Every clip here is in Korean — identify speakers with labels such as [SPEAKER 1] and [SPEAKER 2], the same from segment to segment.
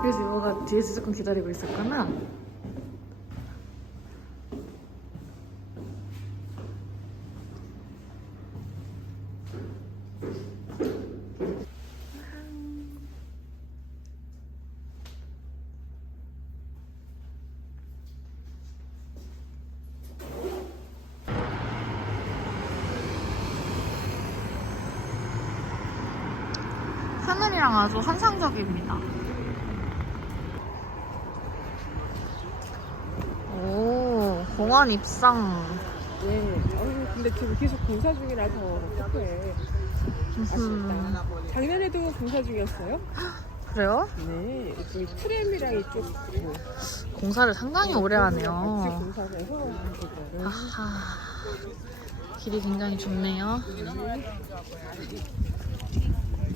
[SPEAKER 1] 그래서 이모가 뒤에서 조금 기다리고 있었구나. 하늘이랑 아주 환상적입니다. 오, 공원 입상.
[SPEAKER 2] 네. 어휴, 근데 지금 계속 공사 중이라서 어떡해. 아쉽다. 작년에도 공사 중이었어요?
[SPEAKER 1] 그래요?
[SPEAKER 2] 네. 이 트램이랑 이쪽 뭐
[SPEAKER 1] 공사를 상당히 오래
[SPEAKER 2] 같이
[SPEAKER 1] 하네요.
[SPEAKER 2] 공사를 해서.
[SPEAKER 1] 아하, 길이 굉장히 좋네요.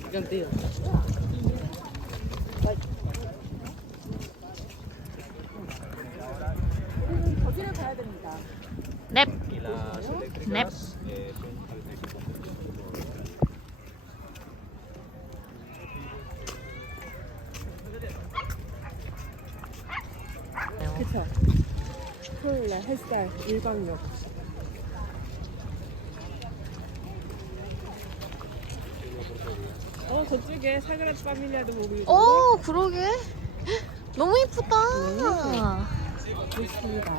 [SPEAKER 2] 이건데요. 가야 됩니다.
[SPEAKER 1] 넵. 넵.
[SPEAKER 2] 그쵸? 토요일날 햇살 일광역. 어 저쪽에 사그라드 파밀리아도 보고 있고
[SPEAKER 1] 오, 그러게. 너무 이쁘다.
[SPEAKER 2] 좋습니다.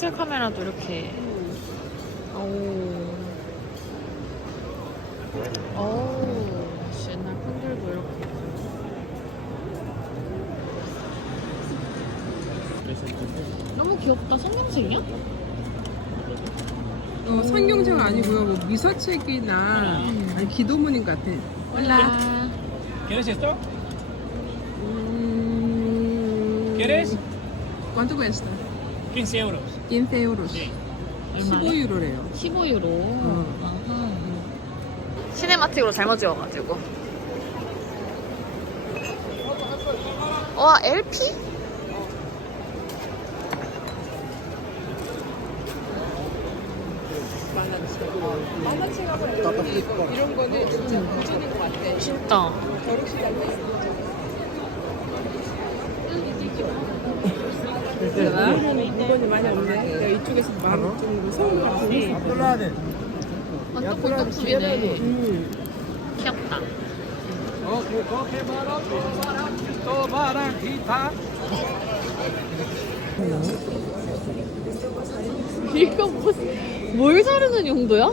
[SPEAKER 3] 와,
[SPEAKER 1] 디지털 카메라도 이렇게. 오. 오. 옛날 폰들도 이렇게. 너무 귀엽다. 성경책이야?
[SPEAKER 2] 어, 성경책 아니고요. 뭐 미서책이나 아니, 기도문인 것 같아.
[SPEAKER 1] 몰라.
[SPEAKER 4] ¿Quieres esto?
[SPEAKER 2] 음...
[SPEAKER 4] ¿Quieres?
[SPEAKER 2] ¿Cuánto cuesta?
[SPEAKER 4] 15 euros.
[SPEAKER 2] 15 euros.
[SPEAKER 4] Sí.
[SPEAKER 2] 15유로래요.
[SPEAKER 1] 15유로.
[SPEAKER 2] 어.
[SPEAKER 1] 시네마틱으로 잘못 지어가지고. 와, LP?
[SPEAKER 2] 만화책 하면 여기 이런 거는 진짜 고전인 것 같아.
[SPEAKER 1] 진짜.
[SPEAKER 2] 결혼식장
[SPEAKER 1] 되나?
[SPEAKER 2] 물건이 많이 없네. 내가 이쪽에서 마음 좀.
[SPEAKER 1] 귀엽다.
[SPEAKER 4] Todo para quitar.
[SPEAKER 1] 이거 무슨, 뭘 자르는 용도야?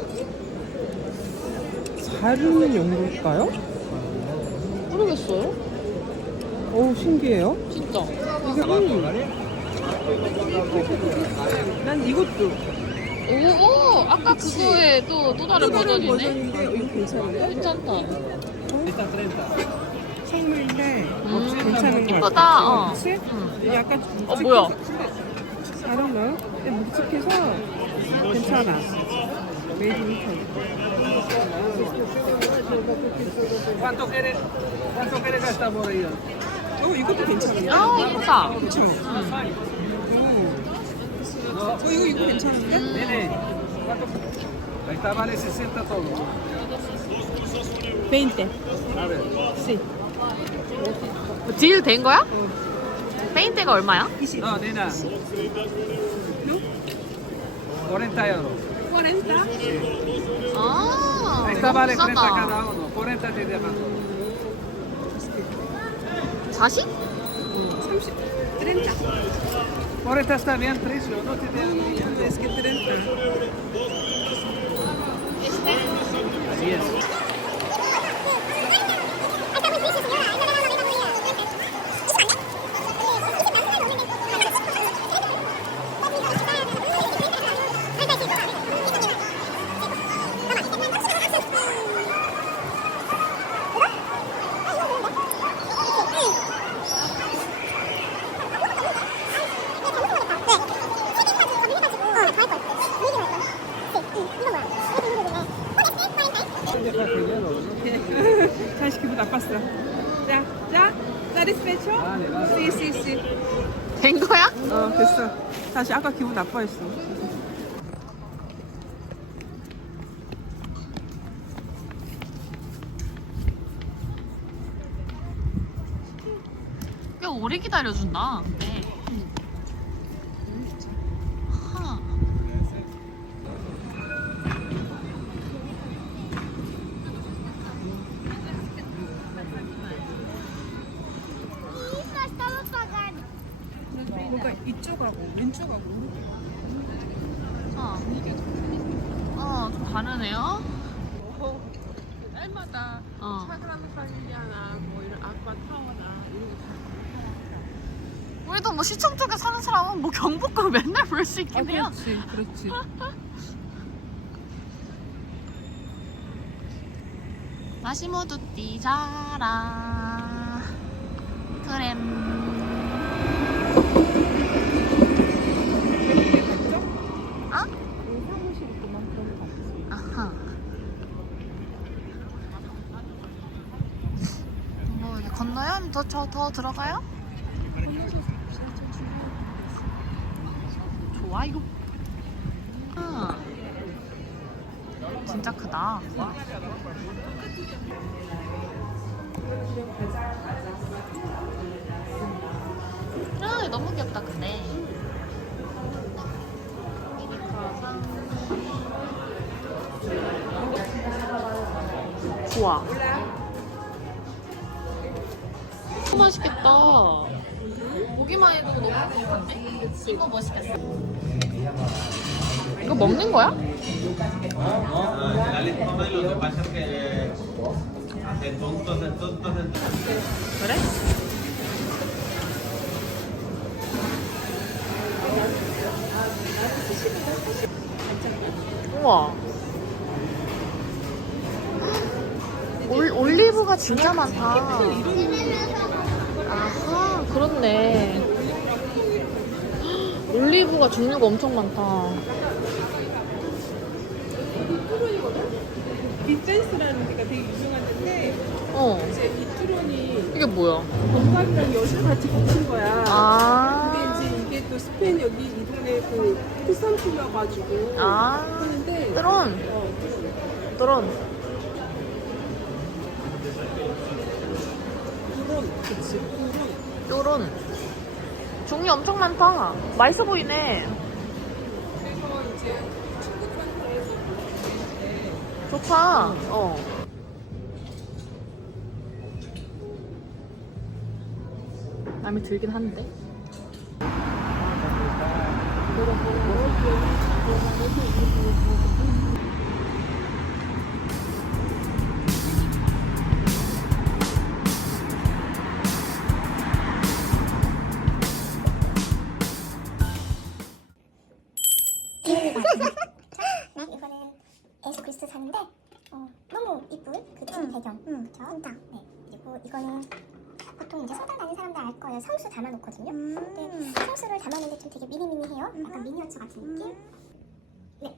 [SPEAKER 2] 자르는 용도일까요?
[SPEAKER 1] 모르겠어요.
[SPEAKER 2] 어우 신기해요.
[SPEAKER 1] 진짜.
[SPEAKER 2] 난 이것도
[SPEAKER 1] 오, 오 아까 그거에 또, 또 다른
[SPEAKER 2] 또 다른
[SPEAKER 1] 버전이네.
[SPEAKER 2] 버전인데 어, 이거 괜찮은데?
[SPEAKER 1] 괜찮다.
[SPEAKER 4] Está 30.
[SPEAKER 2] 생물인데
[SPEAKER 1] 음,
[SPEAKER 2] 괜찮은 것
[SPEAKER 1] 이쁘다. 어.
[SPEAKER 2] 그치?
[SPEAKER 1] 응.
[SPEAKER 2] 약간
[SPEAKER 1] 어, 뭐야?
[SPEAKER 2] I don't know. 근데 묵직해서 괜찮아. 메이드 인 이탈리.
[SPEAKER 4] ¿Cuánto quiere, cuánto quiere gastar por ahí?
[SPEAKER 2] 어, 이것도 괜찮은데?
[SPEAKER 1] 아, 예쁘다.
[SPEAKER 2] 그쵸? 어, 이거, 이거 괜찮은데?
[SPEAKER 4] ¿cuánto? Ahí está, vale 60 todo.
[SPEAKER 2] 20.
[SPEAKER 4] A ver.
[SPEAKER 2] 씨.
[SPEAKER 1] 딜된 거야? 페인트가 얼마야?
[SPEAKER 2] 20.
[SPEAKER 4] No, nena. 40 euros.
[SPEAKER 2] 40?
[SPEAKER 1] 아,
[SPEAKER 4] Ahí está, vale 30
[SPEAKER 1] 비싸다.
[SPEAKER 4] cada uno. 40 te dejan.
[SPEAKER 1] 40?
[SPEAKER 2] 30. 30.
[SPEAKER 4] 40 está bien precio, no te dejan.
[SPEAKER 2] Es que 30. 다시 아까 기분 나빠했어.
[SPEAKER 1] 꽤 오래 기다려준다. 네. 하.
[SPEAKER 3] estamos pagando.
[SPEAKER 2] 뭔가 이쪽 하고 왼쪽하고
[SPEAKER 1] 어. 어, 좀 다르네요.
[SPEAKER 2] 딸마다
[SPEAKER 1] 어.
[SPEAKER 2] 사그라노 팔리아나 뭐 이런 아쿠아 타워나 이런 거
[SPEAKER 1] 우리도 뭐 시청 쪽에 사는 사람은 뭐 경복궁 맨날 볼 수 있긴 해요.
[SPEAKER 2] 그렇지, 그렇지.
[SPEAKER 1] 다시 모두 뛰자라. 그램. 어?
[SPEAKER 2] 사무실 있구만 그런 거 같지.
[SPEAKER 1] 아하. 뭐 이제 건너요? 아니면 더, 들어가요? 좋아요. 아, 진짜 크다. 아, 너무 귀엽다, 근데. 좋아. 맛있겠다. 보기만 해도 너무 행복한데? 이거 멋있겠어. 이거 먹는 거야? 그래? 우와. 올, 올리브가 진짜 많다. 그렇네. 올리브가 종류가 엄청 많다.
[SPEAKER 2] 빅댄스라는 데가 되게 유명한데
[SPEAKER 1] 어,
[SPEAKER 2] 이제 이 트론이
[SPEAKER 1] 이게 뭐야?
[SPEAKER 2] 건반이랑 엿을 같이 붙인 거야.
[SPEAKER 1] 아.
[SPEAKER 2] 근데 이제 이게 또 스페인 여기 이 동네 그 특산품이어가지고
[SPEAKER 1] 아.
[SPEAKER 2] 하는데
[SPEAKER 1] 드론,
[SPEAKER 2] 어,
[SPEAKER 1] 드론.
[SPEAKER 2] 드론,
[SPEAKER 1] 요런 종류 엄청 많다. 맛있어 보이네. 좋다. 어. 마음에 들긴 한데.
[SPEAKER 3] 이거는 예수 그리스도 사는데 어, 너무 이쁜 그팀 배경. 그렇죠? 네. 그리고 이거는 보통 이제 서당 다니는 사람들 알 거예요. 성수 담아놓거든요. 근데 성수를 담아놓는데 좀 되게 미니미니해요. 약간 미니어처 같은 느낌. 네.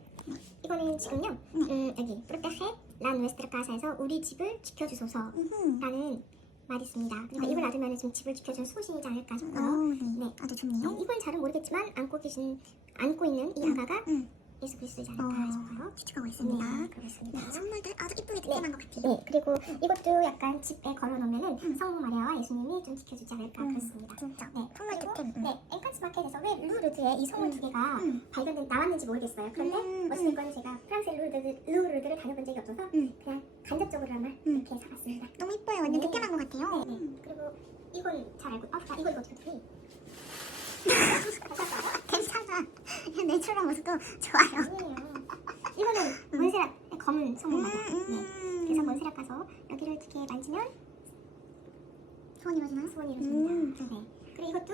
[SPEAKER 3] 이거는 지금요. 음, 여기 프로테헤 라 누에스트라 카사에서 우리 집을 지켜주소서라는 말이 있습니다. 그러니까 이걸 놔두면 좀 집을 지켜주는 소신이지 않을까 싶어요. 네. 아주 좋네요. 이건 잘은 모르겠지만 안고 계신 안고 있는 이 아가가 예수 그리스도이지 않을까 싶어요. 추측하고 있습니다. 네, 그렇습니다. 선물들 아주 이쁘게 득템한 것 같아요. 네, 그리고 이것도 약간 집에 걸어놓으면은 성모 마리아와 예수님이 좀 지켜주지 않을까 그렇습니다. 진짜. 네, 선물 득템. 네, 엔칸츠 마켓에서 왜 루르드에 이 선물 두 개가 발견된 나왔는지 모르겠어요. 그런데 어쨌든 제가 프랑스의 루르드, 루르드를 다녀본 적이 없어서 그냥 간접적으로나마 이렇게 사봤습니다. 너무 이뻐요. 완전 득템한 것 같아요. 네, 네. 그리고 이건 잘 알고, 아, 나 이거 이거 어떻게 괜찮아. 내추럴 모습도 좋아요. 이거는 몬세라 검은 성모마다. 네. 그래서 몬세라 가서 여기를 이렇게 만지면 소원이 이루어지나요? 소원이 이루어집니다. 네. 그리고 이것도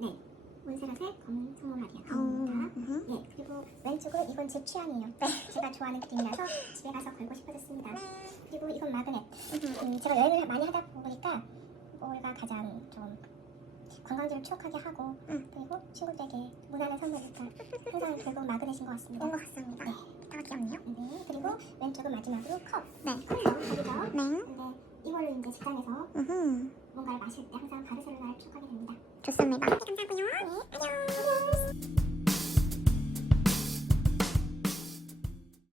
[SPEAKER 3] 네. 몬세라의 검은 성모 마리아입니다. 네. 그리고 왼쪽은 이건 제 취향이에요. 네. 제가 좋아하는 그림이라서 집에 가서 걸고 싶어졌습니다. 그리고 이건 마그넷. 음, 제가 여행을 많이 하다 보니까 뭐가 가장 좀 관광지를 추억하게 하고 그리고 친구들에게 무난한 선물이니까 항상 결국 마그넷인 것 같습니다. 것 같습니다. 네. 다 귀엽네요. 네. 그리고 왼쪽은 마지막으로 컵. 네. 컵이 너무 작이죠? 네. 근데 이걸로 이제 직장에서 뭔가를 마실 때 항상 바르셀로나를 추억하게 됩니다. 좋습니다. 감사하고요. 네. 안녕.